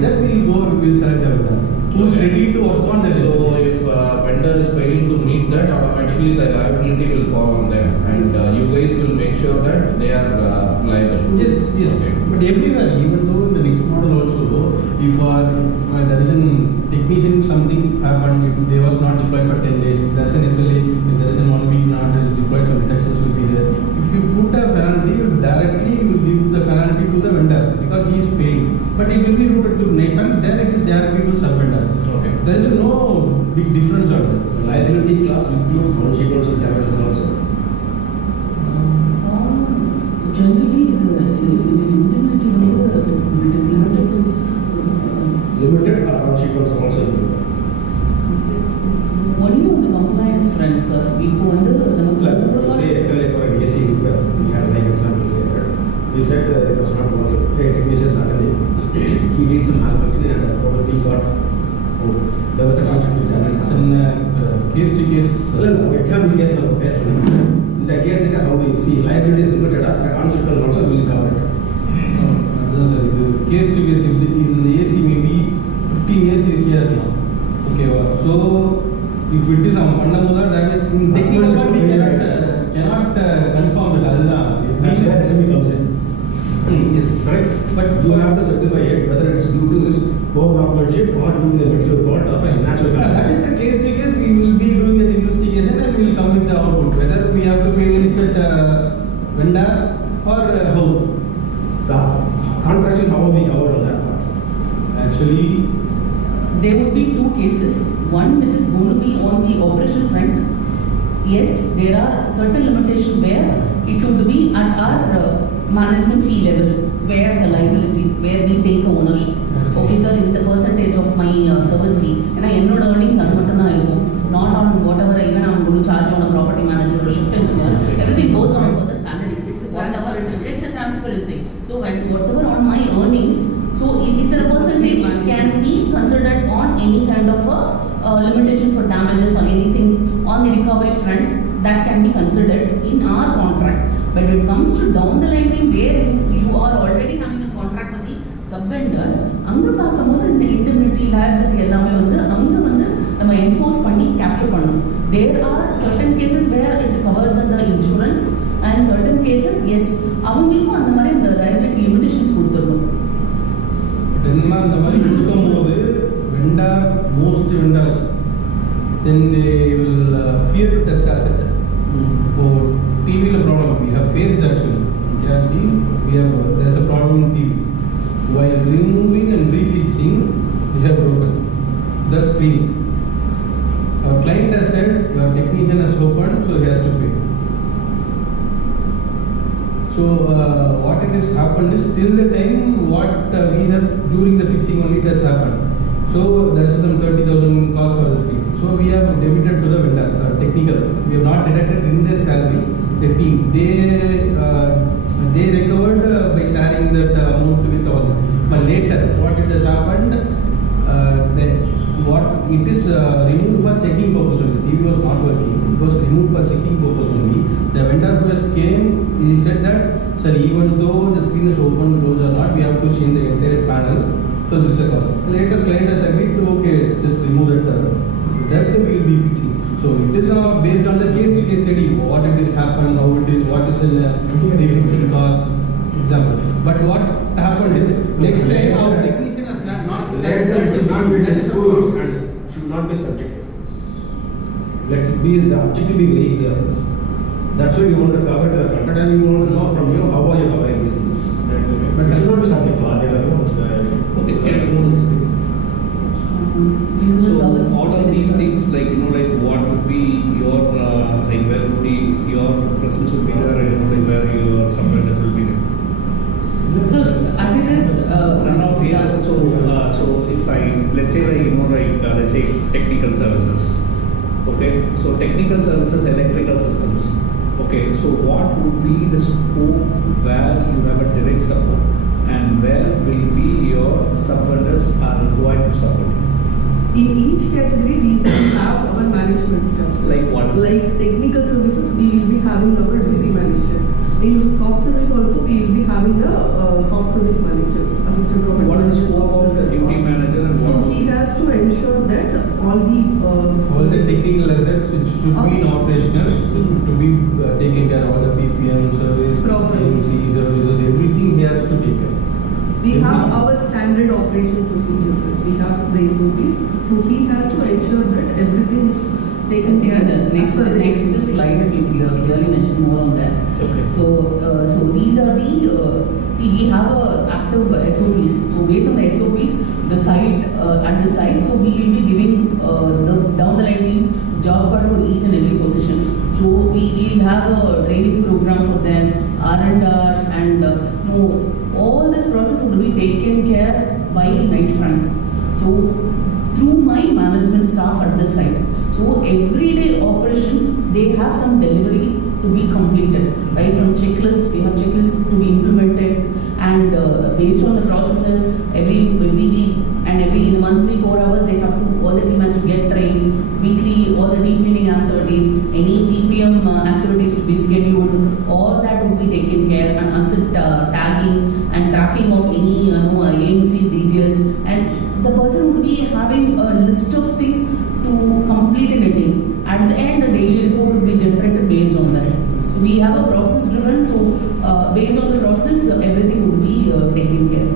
Then we'll select the vendor who is ready to work on the system. So if vendor is failing to meet that, automatically the liability will fall on them, and you guys will make sure that they are liable. Yes. Okay. But everywhere, even though in the next model also, if there is a technician, something happened, if they was not deployed for 10 days, there is an SLA, if there is a 1 week not is deployed, some reductions will be there. If you put a penalty, directly you will give the penalty to the vendor because he is failing. But it will be routed to next and there it is directly to sub-vendors. Okay. There is no big difference on that. Liability class includes consequential damages also. Generally, it is Limited or consequence also included. only on the compliance front, sir. We go under Like say SLA for an AC repair, we had like example here. We said it was not working. A technician suddenly he did some malfunctioning and the whole thing got out. There was a consequence damage. It's in case to case. Example case of the test. In the case how we see liability is limited, the consequence also will cover it. The case to case in the AC maybe 15 years is here now. Okay, so if it is one damage in technical part, we cannot confirm it. That's where SME comes in. Yes, Correct. But you have to certify it whether it's due to this poor workmanship or due to the material fault or natural. That is the case to case. We will be doing that investigation and we will come with the output. Whether we have to penalize that vendor or how. Contraction, how we covered on that part? Actually, there would be two cases. One which is going to be on the operation front. Yes, there are certain limitations where it would be at our management fee level, where the liability, where we take ownership. Okay, sir, in the percentage of my service fee, and I enrolled earnings not on whatever even I'm going to charge on a property manager or shift engineer. Everything goes on for the salary. It's a transparent thing. So when whatever on my earnings, so if the percentage can be considered on any kind of a limitation for damages or anything on the recovery front, that can be considered in our contract. But when it comes to down the line thing where you are already having a contract with the sub-vendors, அங்க பார்க்கும்போது இந்த indemnity liability எல்லாமே வந்து அங்க வந்து நம்ம enforce பண்ணி capture பண்ணணும். There are certain cases where it covers under insurance and certain cases yes அவங்களுக்கும் அந்த மாதிரி இந்த liability limitations கொடுத்துடணும். என்ன அந்த மாதிரி இருக்கும்போது vendor, most vendors, then they will fear to test asset. For TV problem, we have faced actually. You can see there's a problem in TV. While removing and refixing, we have broken the screen. Our client has said your technician has opened, so he has to pay. So what it has happened is till the time what we have during the fixing only it has happened. So there is some 30,000 cost for the screen. So we have debited to the vendor, technical. We have not deducted in their salary. The team they recovered by sharing that amount with all. But later, what it has happened, what it is removed for checking purpose only. TV was not working. It was removed for checking purpose only. The vendor who has came, he said that, sir, even though the screen is open, closed or not, we have to change the entire panel. So this is the cost. Later, client has agreed to okay, just remove that. That we will be fixing. So it is based on the case-to-case study. What it is happened, how it is, what is the fixing cost, example. But what happened is next time our technician has not. Should not be disputed and should not be subjective. Let it be the objective be very clear on this. That's why you want to cover the content and you want to know from you how are you covering these things. But it should not be subjective. Okay, can I move this thing? So all of these things, like like what would be your like where would be your presence would be there, like where your sub-vendors will be there. So as I said, run off here. So if I let's say let's say technical services. Okay, so technical services, electrical systems. Okay, so what would be the scope where you have a direct support and where will be your sub-vendors are required to support? In each category, we will have our management steps. Like what? Like technical services, we will be having our duty manager. In soft service also, we will be having a soft service manager, assistant property What is the manager, scope soft of the service, duty all the All the technical assets which should be in operational, to be taken care of, all the PPM service, Proper. AMC services, everything he has to take care. We have Everything. our standard operation procedures, we have the SOPs, so he has to ensure that everything is taken care The of. next slide will clearly mention more on that. Okay. So these are we have a active SOPs. So based on the SOPs, the site at the site, so we will be giving the down the line team job card for each and every position. So we will have a training program for them, R&R, and no, all this process will be taken care by Knight Frank. So through my management staff at this site. So everyday operations, they have some delivery to be completed, right? From checklist, we have checklist to be implemented, and based on the processes, every week and in a monthly 4 hours, they have to, all the team has to get trained. Weekly, all the team building activities, any PPM activities to be scheduled, all that will be taken care, and asset tagging and tracking of any AMC details, and the person will be having a list of things to complete in a day. At the end, a daily report will be generated based on that. So we have a process driven, so based on the process, everything would be taken care.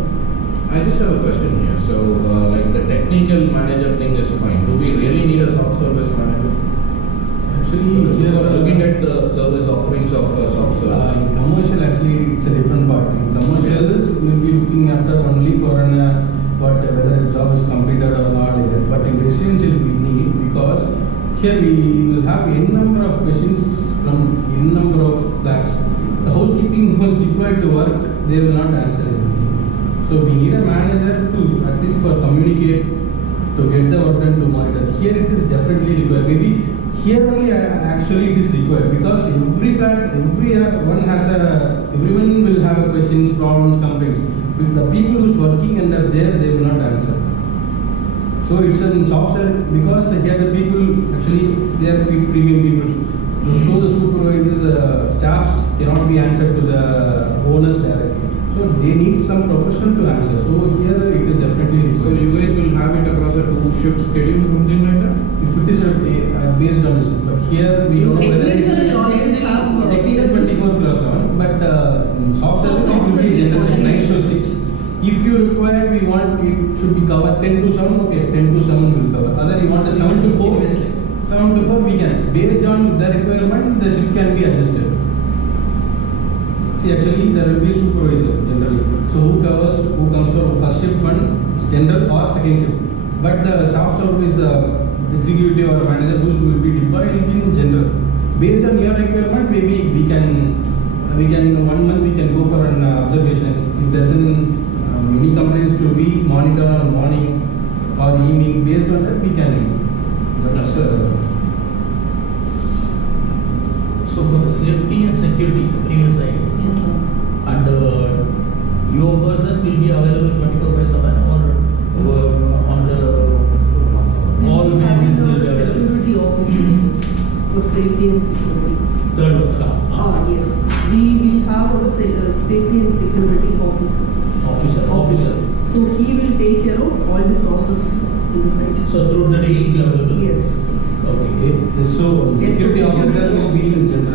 I just have a question here. So, like the technical manager thing is fine. Do we really need a soft service manager? Actually, Because we here, are looking at the service offerings of soft service. in commercial, actually, it's a different part. In commercials, we'll be looking after only for whether the job is completed or not. Like that. But in residential, we need, because here we will have n number of questions from n number of flats. The housekeeping who is deployed to work, they will not answer everything. So we need a manager to at least for communicate, to get the work done, to monitor. Here it is definitely required. Maybe here only actually it is required, because every flat, everyone will have a questions, problems, complaints. If the people who's working under there, they will not answer. So it's a software, because here the people actually they are premium people. So the supervisors, staffs cannot be answered to the owners directly. So they need some professional to answer. So here it is definitely So required. you guys will have it across a 2-shift schedule or something like that? If it is based on this, but here we don't know whether it's Technical always have technical 24/7, but soft service it will be general 9 to 6. If you require, we want it should be covered 10 to 7, okay, 10 to 7 will cover. Other you want a 7 to 4, 7 to 4 we can. Based on the requirement, the shift can be adjusted. See, actually there will be a supervisor generally. So who comes for first shift one, general or second shift. But the soft service executive or manager who will be deployed in general. Based on your requirement, maybe we can 1 month we can go for an observation. If there's many complaints to be monitored on morning or evening, based on that we can. That's So for the safety and security, the previous side, Yes, sir. and your person will be available 24/7 or on the all We have bases our will be available. security officers for safety and security. Third of the Yes, we will have our safety and security officer. So he will take care of all the process in the site. So through the day he will be available. Yes. Okay. so Yes, security so security officer will be in general.